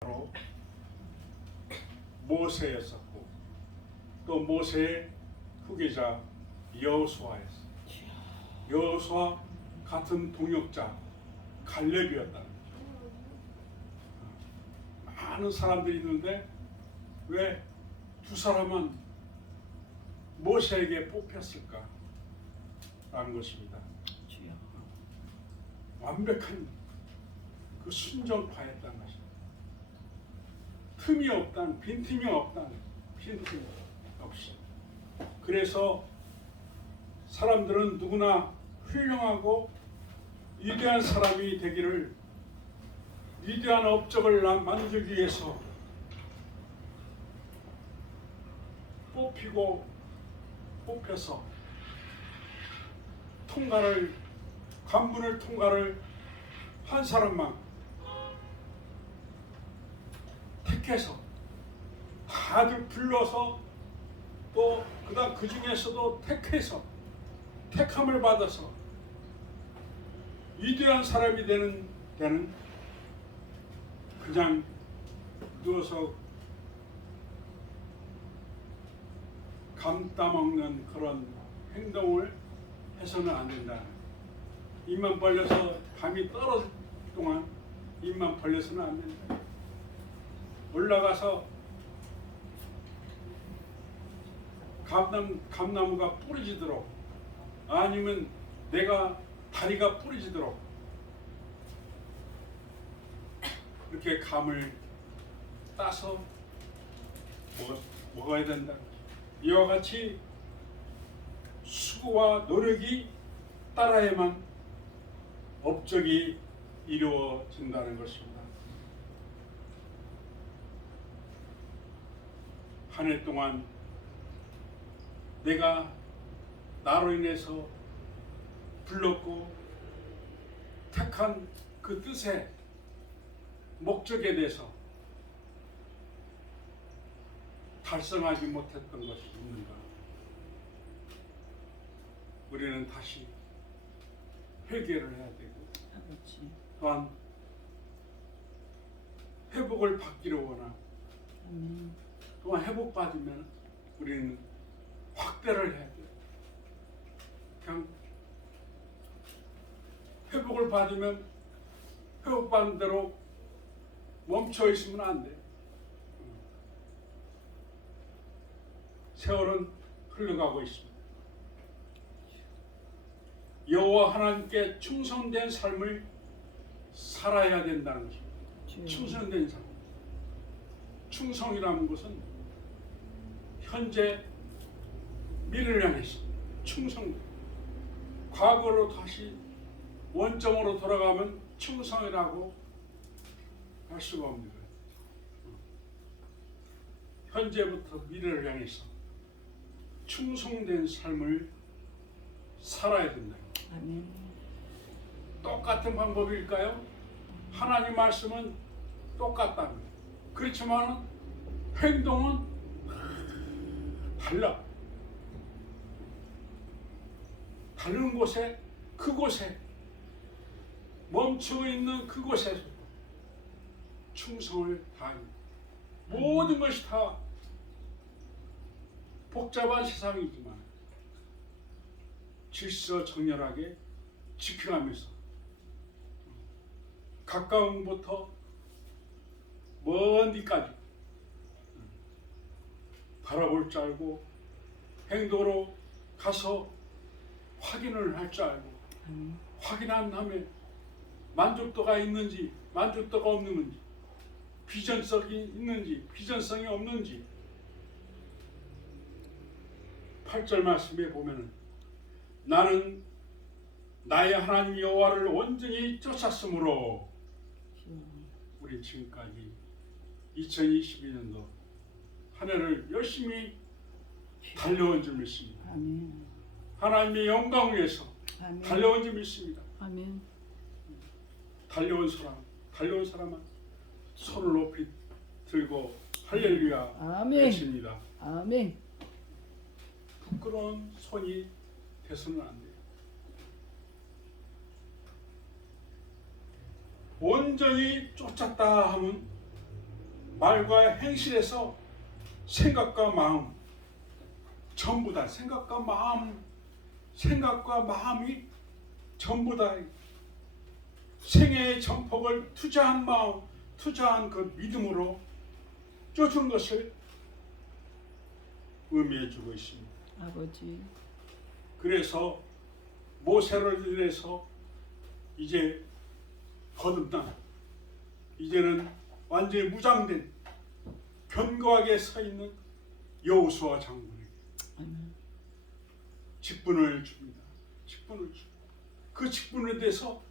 바로 모세였었고 또 모세의 후계자 여호수아였어요. 여호수아 같은 동역자 갈렙이었다는 거죠. 많은 사람들이 있는데 왜 두 사람은 모세에게 뽑혔을까? 라는 것입니다. 완벽한 그 순종파였다는 것입니다. 틈이 없다는, 빈틈이 없다는, 빈틈이 없이. 그래서 사람들은 누구나 훌륭하고 위대한 사람이 되기를, 위대한 업적을 만들기 위해서 뽑혀서 관문을 통과를 한 사람만 택해서 다들 불러서 또 그다음 그 중에서도 택해서 택함을 받아서 위대한 사람이 되는 그냥 누워서 감 따먹는 그런 행동을 해서는 안 된다. 입만 벌려서 밤이 떨어질 동안 입만 벌려서는 안 된다. 올라가서 감나무가 뿌리지도록 아니면 내가 다리가 뿌리지도록 이렇게 감을 따서 먹어야 된다. 이와 같이 수고와 노력이 따라야만 업적이 이루어진다는 것입니다. 한 해 동안 내가 나로 인해서 불렀고 택한 그 뜻에 목적에 대해서 달성하지 못했던 것이 있는가? 우리는 다시 회개를 해야 되고 또한 회복을 받기를 원하고 또한 회복받으면 우리는 확대를 해야 돼요. 그냥 회복을 받으면 회복받은 대로 멈춰 있으면 안 돼요. 세월은 흘러가고 있습니다. 여호와 하나님께 충성된 삶을 살아야 된다는 것입니다. 충성된 삶. 충성이라는 것은 현재 미래를 향해서 충성. 과거로 다시 원점으로 돌아가면 충성이라고 할 수가 없는 거예요. 현재부터 미래를 향해서 충성된 삶을 살아야 된다. 아멘. 똑같은 방법일까요? 하나님 말씀은 똑같다. 그렇지만 행동은 달라. 다른 곳에 그곳에 멈추어 있는 그곳에서 충성을 다하는 모든 것이 다 복잡한 세상이지만 질서 정렬하게 지켜가면서 가까움부터 먼 데까지 바라볼 줄 알고 행동으로 가서 확인을 할 줄 알고 확인한 다음에 만족도가 있는지 만족도가 없는지 비전성이 있는지 비전성이 없는지 8절 말씀에 보면은 나는 나의 하나님 여호와를 온전히 쫓았으므로 우리 지금까지 2022년도 한 해를 열심히 달려온 줄 믿습니다. 아멘. 하나님의 영광을 위해서 아멘. 달려온 줄 믿습니다. 아멘. 달려온 사람은 손을 높이 들고 할렐루야 아멘. 외칩니다. 아멘. 부끄러운 손이 돼서는 안 돼요. 온전히 쫓았다 하면 말과 행실에서 생각과 마음 전부 다 생각과 마음이 전부 다 생애의 전폭을 투자한 마음, 투자한 그 믿음으로 쫓은 것을 의미해 주고 있습니다. 아버지. 그래서 모세를 인해서 이제 거듭난, 이제는 완전히 무장된 견고하게 서 있는 여호수아 장군에게 직분을 줍니다. 직분을 주고 그 직분에 대해서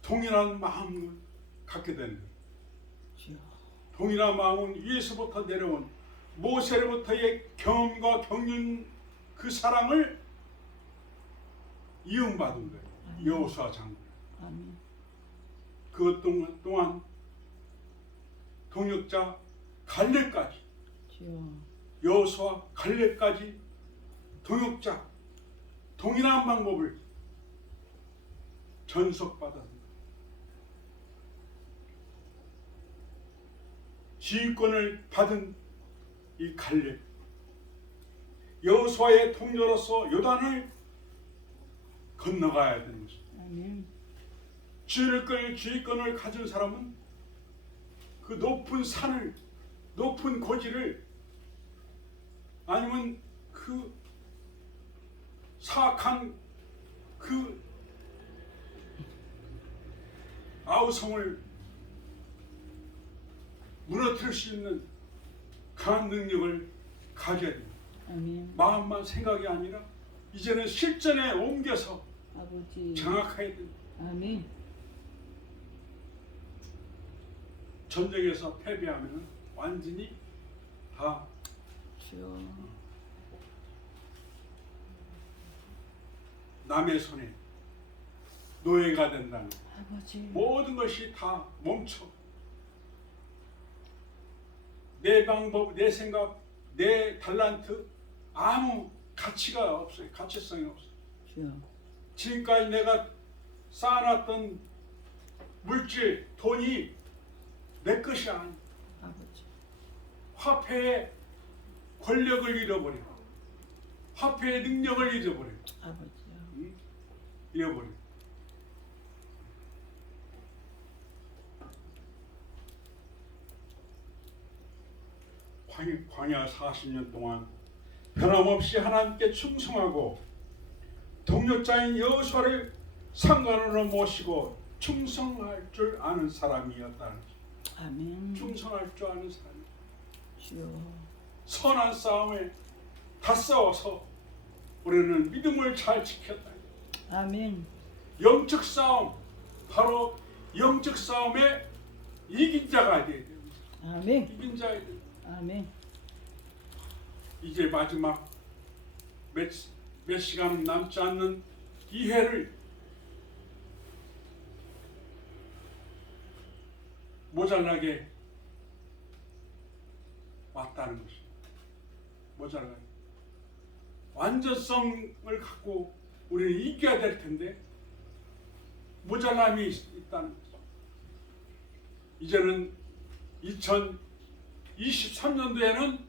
동일한 마음을 갖게 되는 거예요. 동일한 마음은 위에서부터 내려온 모세로부터의 경험과 경륜 그 사랑을 이용받은 거예요. 여호수아 장군. 아멘. 그것 동안 동역자 갈렙까지, 여호수아 갈렙까지 동역자 동일한 방법을 전속받았습니다. 지휘권을 받은 이 갈렙, 여호수아의 통로로서 요단을 건너가야 되는 것입니다. 아멘. 지휘권을 가진 사람은 그 높은 산을, 높은 고지를, 아니면 그 사악한 그 아우성을 무너뜨릴 수 있는 강한 능력을 가져야 됩니다. 아멘. 마음만 생각이 아니라 이제는 실전에 옮겨서 아버지. 장악해야 됩니다. 아멘. 전쟁에서 패배하면 완전히 다 주여. 남의 손에 노예가 된다는 거예요. 아버지. 모든 것이 다 멈춰. 내 방법, 내 생각, 내 달란트 아무 가치가 없어요. 가치성이 없어요. 주여. 지금까지 내가 쌓아놨던 물질, 돈이 내 것이 아니야. 아버지. 화폐의 권력을 잃어버리고 화폐의 능력을 잃어버리고 아버지요. 잃어버리고 광야 40년 동안 변함없이 하나님께 충성하고 동역자인 여호수아를 상관으로 모시고 충성할 줄 아는 사람이었다는 거죠. 아멘. 충성할 줄 아는 사람. 주여. 선한 싸움에 다 싸워서 우리는 믿음을 잘 지켰다. 아멘. 영적 싸움, 바로 영적 싸움에 이긴 자가 돼야 됩니다. 아멘. 이긴 자가 돼야 됩니다. 아멘. 이제 마지막 몇 시간 남지 않는 이 해를 모자라게 왔다는 것이 모자라게 완전성을 갖고 우리는 이겨야 될 텐데 모자람이 있다는 것이. 이제는 2023년도에는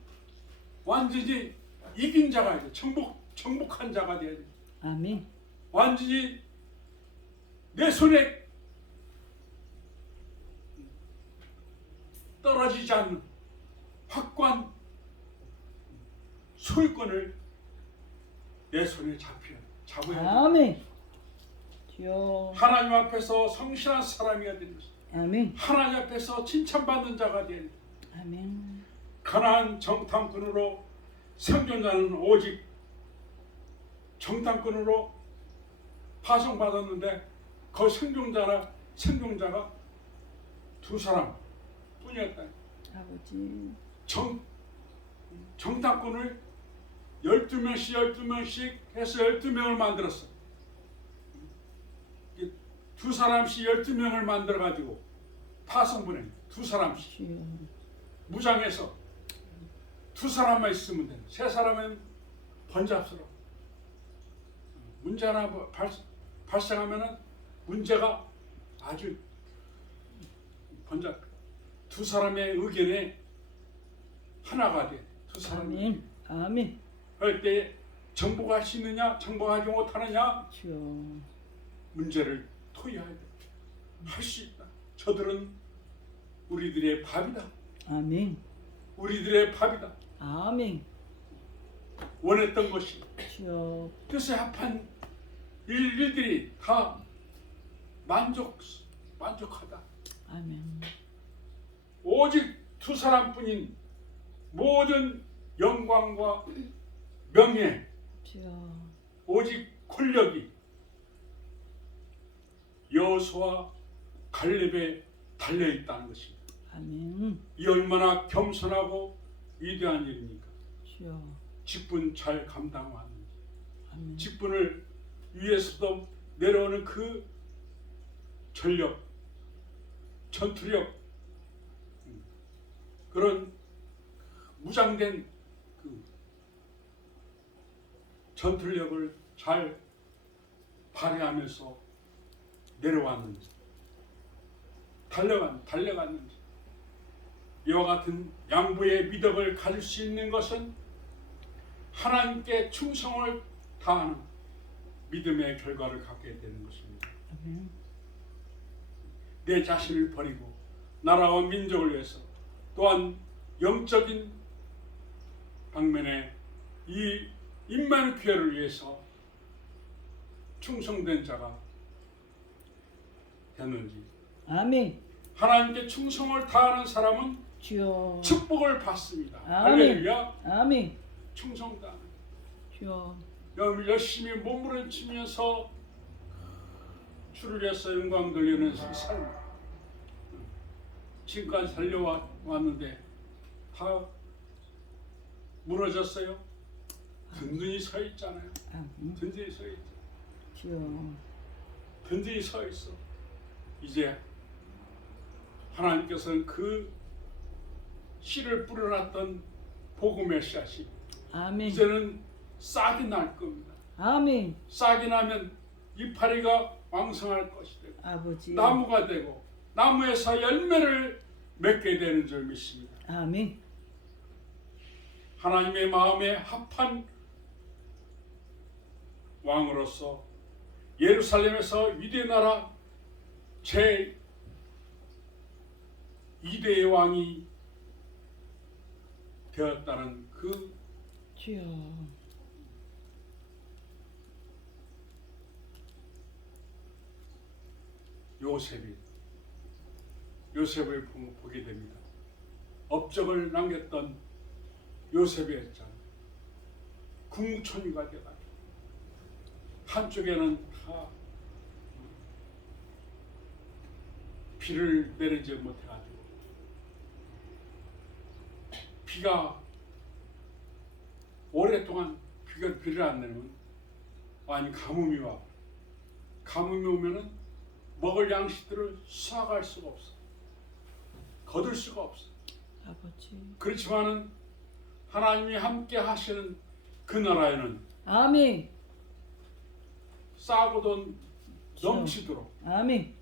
완전히 이긴 자가 돼. 정복한 자가 돼야 돼. 아멘. 완전히 내 손에 떨어지지 않는 확고한 소유권을 내 손에 잡아야 돼. 아멘. 주여. 하나님 앞에서 성실한 사람이어야 되는 것이다. 아멘. 하나님 앞에서 칭찬받는 자가 되야 돼. 아멘. 가나안 정탐꾼으로 생존자는 오직 정탐꾼으로 파송받았는데 그 생존자가 두 사람 뿐이었다. 아버지. 정탐꾼을 12명씩 해서 12명을 만들었어. 두 사람씩 12명을 만들어가지고 파송보내. 두 사람씩. 주여. 무장해서 두 사람만 있으면 돼. 세 사람은 번잡스러워. 문제 하나 발생하면은 문제가 아주 번잡. 두 사람의 의견에 하나가 돼. 두 사람이 아멘. 아멘. 할 때 정복할 수 있느냐, 정복하지 못하느냐 주여. 문제를 토의해야 돼. 할 수 있다. 저들은 우리들의 밥이다. 아멘. 우리들의 밥이다. 아멘. 원했던 것이 주여. 뜻에 합한 일들이 다 만족하다. 아멘. 오직 두 사람뿐인 모든 영광과 명예, 주여. 오직 권력이 여호수아 갈렙에 달려 있다는 것입니다. 아멘. 이 얼마나 겸손하고 위대한 일입니까? 주여. 직분 잘 감당하는지, 아멘. 직분을 위에서도 내려오는 그 전력, 전투력, 그런 무장된 그 전투력을 잘 발휘하면서 내려왔는지, 달려갔는지, 이와 같은 양부의 미덕을 가질 수 있는 것은 하나님께 충성을 다하는 믿음의 결과를 갖게 되는 것입니다. 아멘. 내 자신을 버리고 나라와 민족을 위해서, 또한 영적인 방면에 이 임마누엘을 위해서 충성된 자가 됐는지, 아멘. 하나님께 충성을 다하는 사람은 주여. 축복을 받습니다. 아멘. 할렐루야. 아멘. 충성 다하는, 주여. 열심히 몸부림치면서 주를 위해서 영광 돌리는 삶, 지금까지 살려왔는데 다 무너졌어요. 든든히 서 있잖아요. 아멘. 든든히 서 있죠. 주여. 든든히 서 있어. 이제 하나님께서는 그 씨를 뿌려놨던 복음의 씨앗이 아멘. 이제는 싹이 날 겁니다. 아멘. 싹이 나면 이파리가 왕성할 것이 되고 아버지. 나무가 되고 나무에서 열매를 맺게 되는 줄 믿습니다. 아멘. 하나님의 마음에 합한 왕으로서 예루살렘에서 위대한 나라 제 2대의 왕이 되었다는 그 주여. 요셉을 보게 됩니다. 업적을 남겼던 요셉이었잖아요. 국무총리가 되다니 한쪽에는 다 비를 내리지 못해가지고 비가 오랫동안 비를 안 내면 아니 가뭄이 와. 가뭄이 오면은 먹을 양식들을 수확할 수가 없어. 거둘 수가 없어. 아버지. 그렇지만은 하나님이 함께 하시는 그 나라에는 아멘. 싸고도 넘치도록 아멘.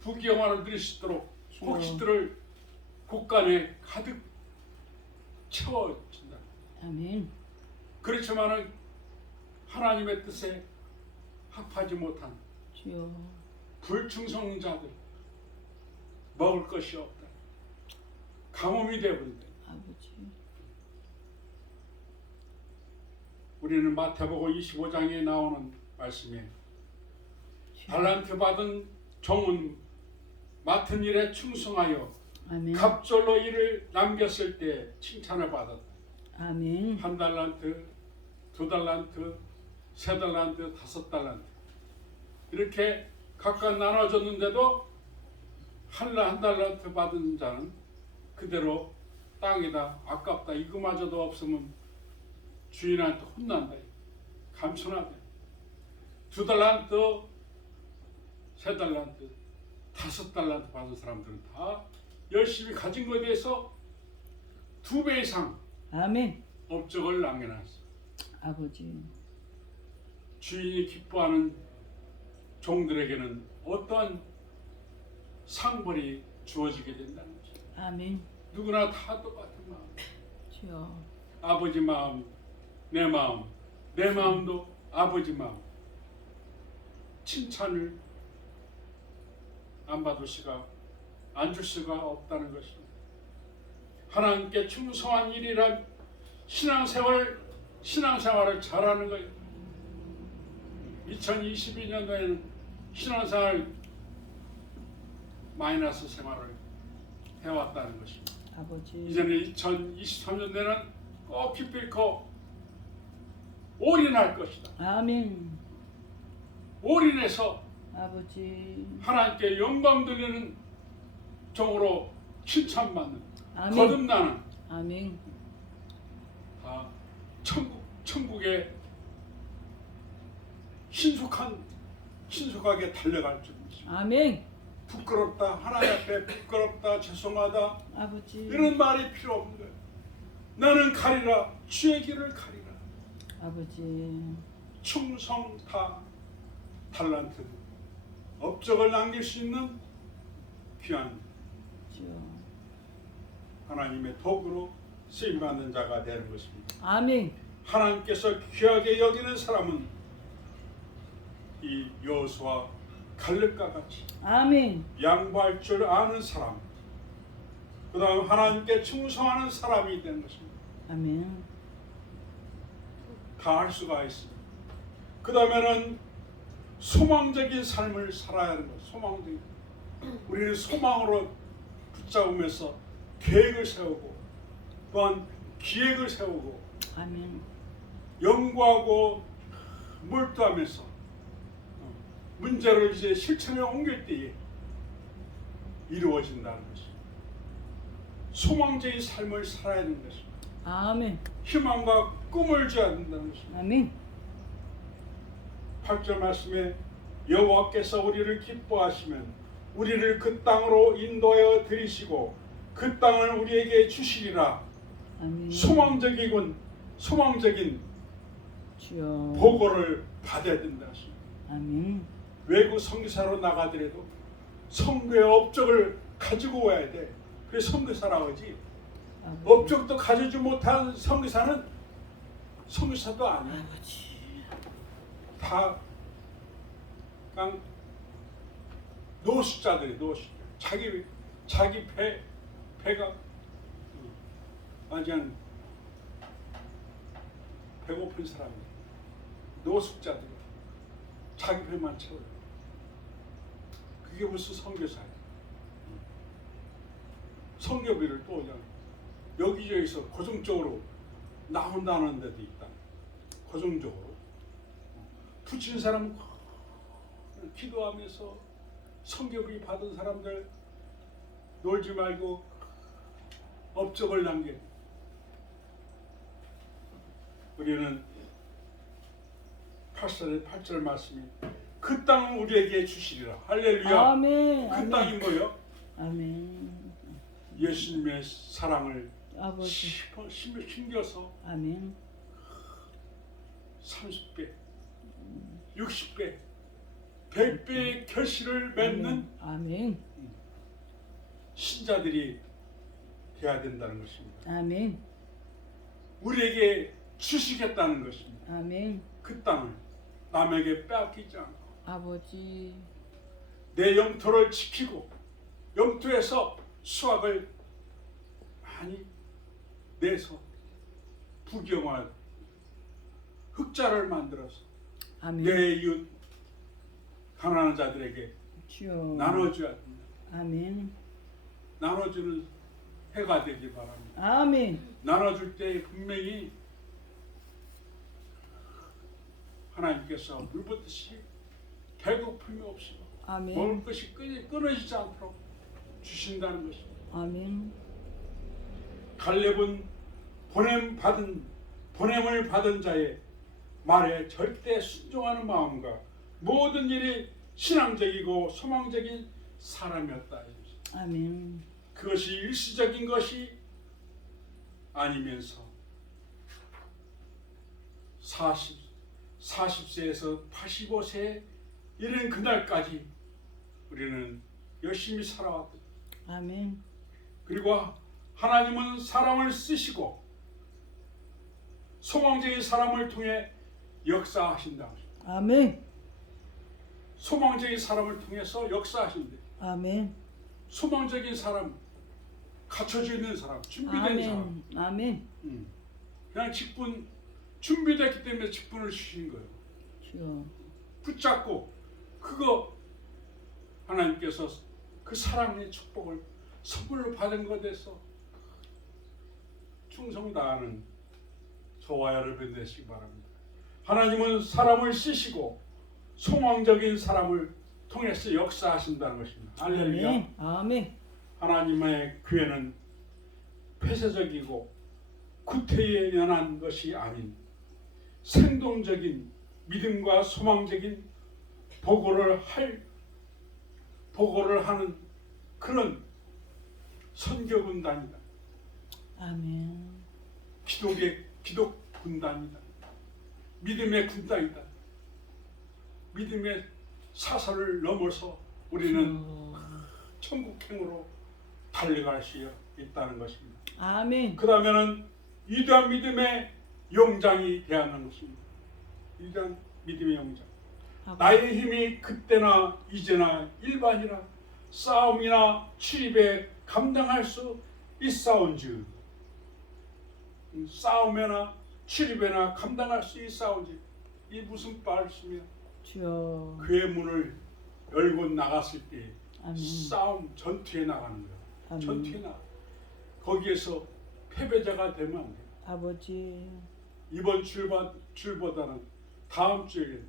부귀영화를 누릴 수 있도록 주여. 곡식들을 곳간에 가득 채워진다. 아멘. 그렇지만은 하나님의 뜻에 합하지 못한 주여. 불충성자들 먹을 것이 없다. 가뭄이 되어버린다. 아버지. 우리는 마태복음 25장에 나오는 말씀에 달란트 받은 종은 맡은 일에 충성하여 아멘. 갑절로 일을 남겼을 때 칭찬을 받았다. 아멘. 1달란트, 2달란트, 3달란트, 5달란트 이렇게 각각 나눠줬는데도 한 달란트 받은 자는 그대로 땅에다 아깝다 이거마저도 없으면 주인한테 혼난다. 감천하다. 2달란트, 3달란트, 5달란트 받은 사람들은 다 열심히 가진 것에 대해서 2배 이상 아멘. 업적을 남겨놨어. 아버지. 주인이 기뻐하는 종들에게는 어떠한 상벌이 주어지게 된다는 것입니다. 아멘. 누구나 다 똑같은 마음. 주여. 아버지 마음, 내 마음도 아버지 마음. 칭찬을 안 받을 수가, 안 줄 수가 없다는 것입니다. 하나님께 충성한 일이란 신앙생활을 잘하는 거예요. 2022년도에는 신앙생활 마이너스 생활을 해왔다는 것입니다. 아버지. 이제는 2023년도에는 꼭 기필코 올인할 것이다. 아멘. 올인해서 아버지. 하나님께 영광 돌리는 종으로 칭찬받는, 아멘. 거듭나는 아멘. 천국에 신속하게 달려갈 줄 믿습니다. 아멘. 부끄럽다, 하나님 앞에 부끄럽다, 죄송하다 아버지. 이런 말이 필요 없는 거예요. 나는 가리라, 주의 길을 가리라. 아버지. 충성 다 달란트, 업적을 남길 수 있는 귀한 주여. 하나님의 도구로 쓰임받는 자가 되는 것입니다. 아멘. 하나님께서 귀하게 여기는 사람은 이 여호수아 갈렙과 같이 아멘. 양보할 줄 아는 사람, 그 다음 하나님께 충성하는 사람이 되는 것입니다. 아멘. 다 할 수가 있습니다. 그 다음에는 소망적인 삶을 살아야 하는 거예요. 소망적인. 우리는 소망으로 붙잡으면서 계획을 세우고 또한 기획을 세우고 아멘. 연구하고 몰두하면서 문제를 이제 실천에 옮길 때에 이루어진다는 것입니다. 소망적인 삶을 살아야 하는 것입니다. 아멘. 희망과 꿈을 줘야 된다는 것입니다. 아멘. 8절 말씀에 여호와께서 우리를 기뻐하시면 우리를 그 땅으로 인도하여 들이시고 그 땅을 우리에게 주시리라. 아멘. 소망적인 주여. 보고를 받아야 된다. 아멘. 외국 선교사로 나가더라도 선교의 업적을 가지고 와야 돼. 그래서 선교사라고 하지. 아버지. 업적도 가져지 못한 선교사는 선교사도 아니야. 아버지. 다 그냥 노숙자들이 노숙자. 자기 배가 그냥 배고픈 사람이 노숙자들 자기 배만 채워요. 그게 무슨 선교사야? 선교비를 또 그냥 여기저기서 고정적으로 나온다는 데도 있다. 고정적으로 붙인 사람 기도하면서 선교비 받은 사람들 놀지 말고 업적을 남겨. 우리는 8절 말씀이 그 땅을 우리에게 주시리라. 할렐루야. 아멘. 그 아멘. 땅이 뭐예요? 아멘. 예수님의 사랑을 아버지. 심겨서 아멘. 30배, 60배, 100배의 결실을 맺는 아멘. 신자들이 되어야 된다는 것입니다. 아멘. 우리에게 주시겠다는 것입니다. 아멘. 그 땅을 남에게 빼앗기지 않고 아버지. 내 영토를 지키고 영토에서 수확을 많이 내서 부경한 흑자를 만들어서 아멘. 내 이웃 가난한 자들에게 주여. 나눠줘야 됩니다. 아멘. 나눠주는 해가 되길 바랍니다. 아멘. 나눠줄 때 분명히 하나님께서 물붓듯이 배고픔이 없이 아멘. 먹을 것이 끊어지지 않도록 주신다는 것입니다. 아멘. 갈렙은 보냄을 받은 자의 말에 절대 순종하는 마음과 모든 일이 신앙적이고 소망적인 사람이었다. 아멘. 그것이 일시적인 것이 아니면서 40세에서 85세에 이른 그날까지 우리는 열심히 살아왔다. 아멘. 그리고 하나님은 사람을 쓰시고 소망적인 사람을 통해 역사하신다. 아멘. 소망적인 사람을 통해서 역사하신대. 아멘. 소망적인 사람, 갖춰져 있는 사람, 준비된 사람. 아멘. 아멘. 그냥 직분 준비됐기 때문에 직분을 주신 거예요. 주여. 붙잡고 그거 하나님께서 그 사랑의 축복을 선물로 받은 것에서 충성 다하는 저와 여러분 되시기 바랍니다. 하나님은 사람을 쓰시고 소망적인 사람을 통해서 역사하신다는 것입니다. 할렐루야. 아멘. 아멘. 하나님의 교회는 폐쇄적이고 구태에 연한 것이 아닌 생동적인 믿음과 소망적인 보고를 하는 그런 선교 군단이다. 아멘. 기독 군단이다. 믿음의 군단이다. 믿음의 사설을 넘어서 우리는 천국행으로 달려갈 수 있다는 것입니다. 아멘. 그 다음에는 위대한 믿음의 용장이 되었는 것입니다. 위대한 믿음의 용장. 나의 힘이 그때나 이제나 일반이라 싸움이나 출입에 감당할 수 있사온즉 싸움이나 출입에나 감당할 수 있사온즉 이 무슨 말씀이야? 주여. 그의 문을 열고 나갔을 때 아멘. 싸움 전투에 나가는 거야. 아멘. 전투에 나가. 거기에서 패배자가 되면 안 돼. 아버지. 이번 줄보다는 다음 주에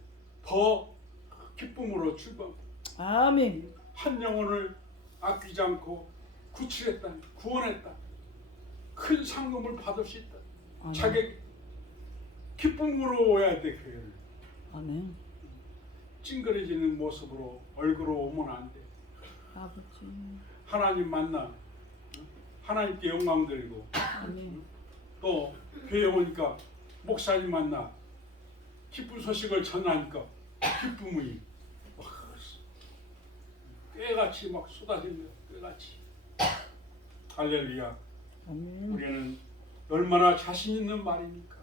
더 기쁨으로 출발. 아멘. 한 영혼을 아끼지 않고 구출했다, 구원했다. 큰 상금을 받을 수 있다. 아멘. 자기 기쁨으로 오야 돼. 교회를 아멘. 찡그러지는 모습으로 얼굴로 오면 안 돼. 아버지. 하나님 만나 하나님께 영광 드리고 아멘. 또 교회 오니까 목사님 만나 기쁜 소식을 전하니까 기쁨이 꾀같이 막 쏟아지는 꾀같이. 할렐루야. 아멘. 우리는 얼마나 자신 있는 말입니까?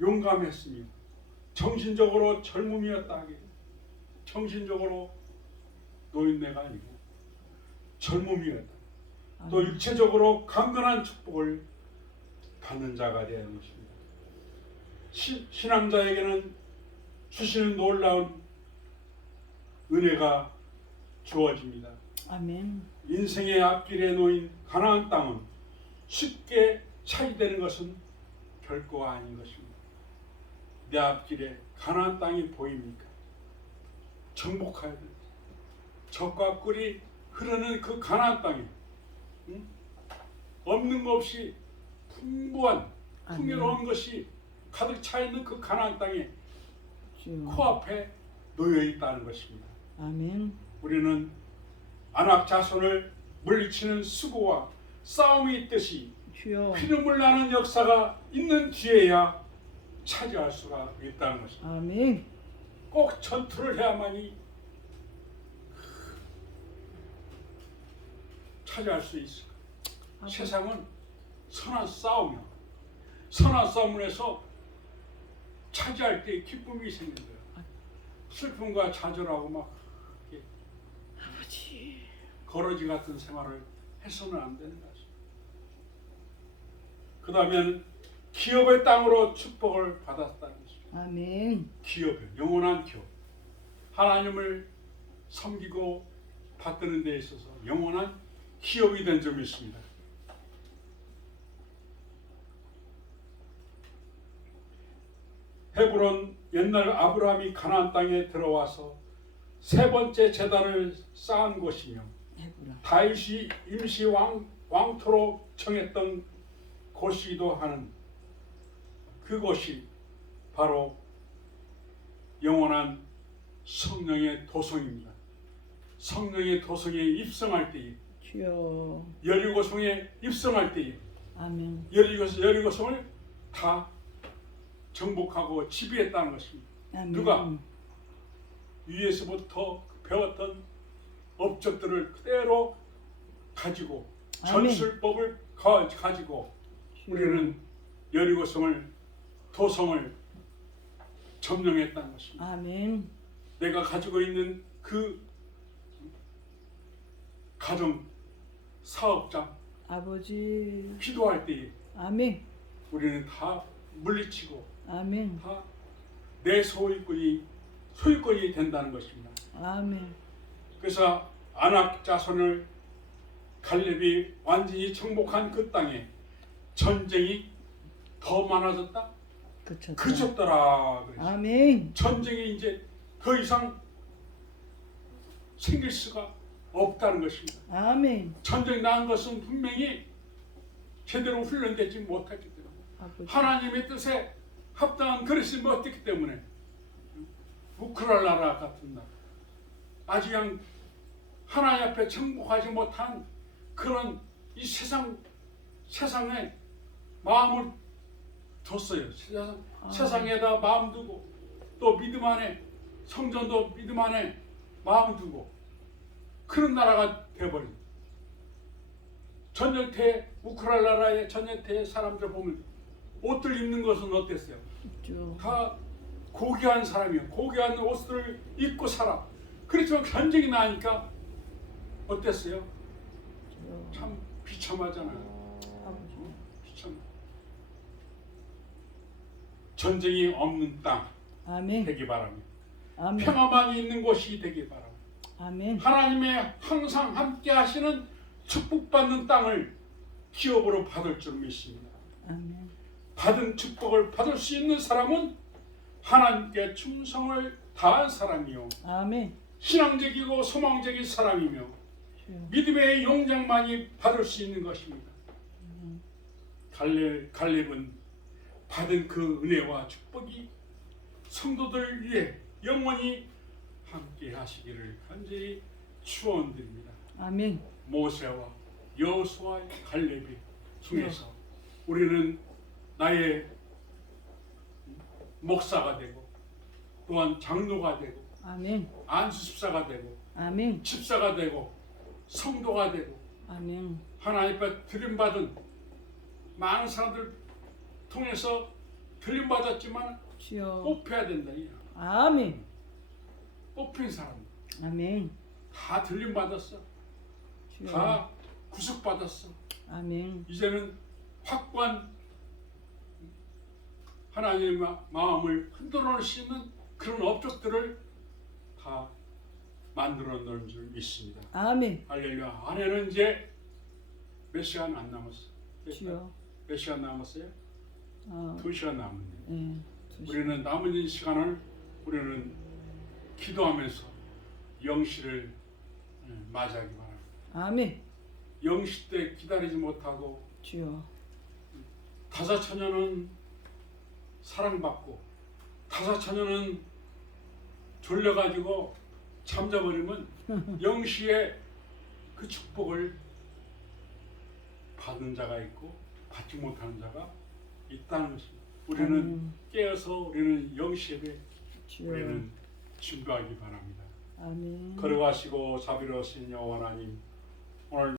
용감했으며 정신적으로 젊음이었다 하게. 정신적으로 노인네가 아니고 젊음이었다. 또 육체적으로 강건한 축복을 받는 자가 되는 것입니다. 신앙자에게는 주시는 놀라운 은혜가 주어집니다. 아멘. 인생의 앞길에 놓인 가나안 땅은 쉽게 차지되는 것은 결코 아닌 것입니다. 내 앞길에 가나안 땅이 보입니까? 정복해야 됩니다. 젖과 꿀이 흐르는 그 가나안 땅에 없는 것 없이 풍부한 풍요로운 것이 가득 차 있는 그 가나안 땅에 주여. 코앞에 놓여 있다는 것입니다. 아멘. 우리는 안악 자손을 물리치는 수고와 싸움이 있듯이 주여. 피눈물 나는 역사가 있는 뒤에야 차지할 수가 있다는 것입니다. 아멘. 꼭 전투를 해야만이 차지할 수 있을까? 세상은 선한 싸움이야. 선한 싸움을 해서 차지할 때 기쁨이 생긴 거야. 슬픔과 좌절하고 막 이렇게 아버지. 거러지 같은 생활을 해서는 안 되는 거지. 그 다음에는 기업의 땅으로 축복을 받았다는 것입니다. 아멘. 기업이 영원한 기업. 하나님을 섬기고 받드는 데 있어서 영원한 기업이 된 점이 있습니다. 헤브론 옛날 아브라함이 가나안 땅에 들어와서 세 번째 제단을 쌓은 곳이며 해보라. 다윗이 임시 왕토로 청했던 곳이기도 하는 그곳이 바로 영원한 성령의 도성입니다. 성령의 도성에 입성할 때에 주여. 여리고성에 입성할 때에 아멘. 여리고성을 다 정복하고 지배했다는 것입니다. 아멘. 누가? 위에서부터 배웠던 업적들을 그대로 가지고 아멘. 전술법을 가지고 주여. 우리는 여리고성을 도성을 점령했다는 것입니다. 아멘. 내가 가지고 있는 그 가정 사업장 아버지. 기도할 때 아멘. 우리는 다 물리치고 아멘. 다 내 소유권이 된다는 것입니다. 아멘. 그래서 아낙 자손을 갈렙이 완전히 정복한 그 땅에 전쟁이 더 많아졌다. 그쳤다. 그쳤더라. 그랬어요. 아멘. 전쟁이 이제 더 이상 생길 수가 없다는 것입니다. 아멘. 전쟁 난 것은 분명히 제대로 훈련되지 못했기 때문에 아버지. 하나님의 뜻에 합당한 그릇이 못했기 때문에 우크라이나 같은 나라 아주 그냥 하나님 앞에 정복하지 못한 그런 이 세상에 마음을 뒀어요. 세상에다 마음 두고 또 믿음 안에 성전도 믿음 안에 마음 두고 그런 나라가 돼버린. 전쟁터에 우크라이나의 전쟁터에 사람들 보면 옷들 입는 것은 어땠어요? 주여. 다 고귀한 사람이요. 고귀한 옷을 입고 살아. 그렇지만 전쟁이 나니까 어땠어요? 주여. 참 비참하잖아요. 아버지. 비참. 전쟁이 없는 땅 아멘. 되기 바랍니다. 아멘. 평화만 있는 곳이 되기 바랍니다. 아멘. 하나님의 항상 함께 하시는 축복받는 땅을 기업으로 받을 줄 믿습니다. 아멘. 받은 축복을 받을 수 있는 사람은 하나님께 충성을 다한 사람이요 아멘. 신앙적이고 소망적인 사람이며 주여. 믿음의 용장만이 받을 수 있는 것입니다. 갈렙은 받은 그 은혜와 축복이 성도들 위해 영원히 함께 하시기를 간절히 축원드립니다. 아멘. 모세와 여호수아의 갈렙이 중에서 우리는 나의 목사가 되고 또한 장로가 되고 아멘. 안수집사가 되고 아멘. 집사가 되고 성도가 되고 아멘. 하나님 앞에 드림받은 많은 사람들 통해서 드림받았지만 주여. 뽑혀야 된다. 아멘. 뽑힌 사람 아멘. 다 드림받았어. 주여. 다 구속받았어. 아멘. 이제는 확고한 하나님의 마음을 흔들어 놓을 수 있는 그런 업적들을 다 만들어 놓은 줄 믿습니다. 아멘. 할렐루야. 안에는 이제 몇 시간 안 남았어. 주여. 몇 시간 남았어요? 2시간 남았네. 네. 우리는 남은 이 시간을 우리는 기도하면서 영시를 맞이하기 바랍니다. 아멘. 영시 때 기다리지 못하고 주여. 다사처녀는 사랑받고 다사처녀는 졸려가지고 잠자버리면 영시의 그 축복을 받는 자가 있고 받지 못하는 자가 있다는 것입니다. 우리는 깨어서 우리는 영시에 주여. 우리는 준비하기 바랍니다. 아멘. 걸어가시고 자비로우신 여호와 하나님, 오늘